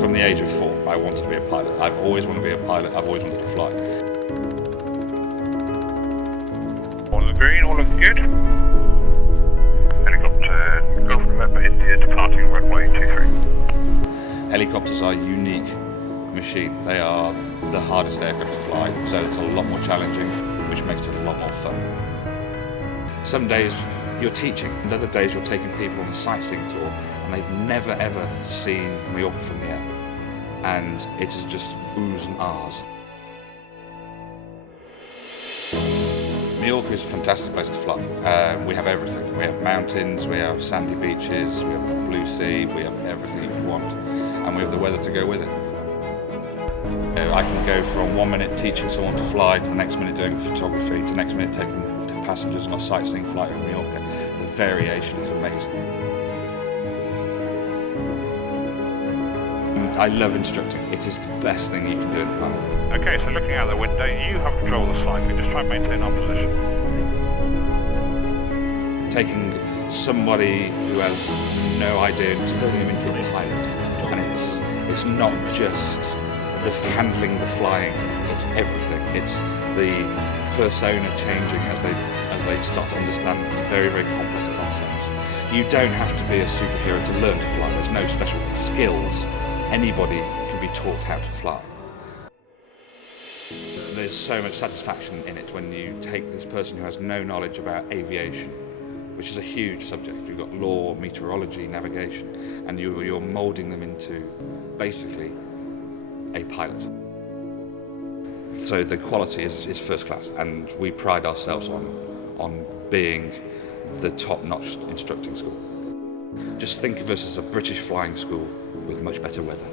From the age of 4, I wanted to be a pilot. I've always wanted to be a pilot. I've always wanted to fly. All looks green, all looks good. Helicopter Gulf November India departing runway 23. Helicopters are a unique machine. They are the hardest aircraft to fly, so it's a lot more challenging, which makes it a lot more fun. Some days you're teaching, and other days you're taking people on a sightseeing tour, and they've never ever seen Mallorca from the air. And it is just oohs and ahs. Mallorca is a fantastic place to fly. We have everything. We have mountains, we have sandy beaches, we have the blue sea, we have everything you could want. And we have the weather to go with it. I can go from 1 minute teaching someone to fly to the next minute doing photography, to the next minute taking passengers on a sightseeing flight over Mallorca. The variation is amazing. I love instructing. It is the best thing you can do in the planet. Okay, so looking out the window, you have control of the flight. We just try and maintain our position. Taking somebody who has no idea and turning them into a pilot. And it's not just the handling, the flying, it's everything. It's the persona changing as they start to understand very, very complex concepts. You don't have to be a superhero to learn to fly. There's no special skills. Anybody can be taught how to fly. There's so much satisfaction in it when you take this person who has no knowledge about aviation, which is a huge subject. You've got law, meteorology, navigation, and you're moulding them into basically a pilot. So the quality is first class, and we pride ourselves on being the top-notch instructing school. Just think of us as a British flying school with much better weather.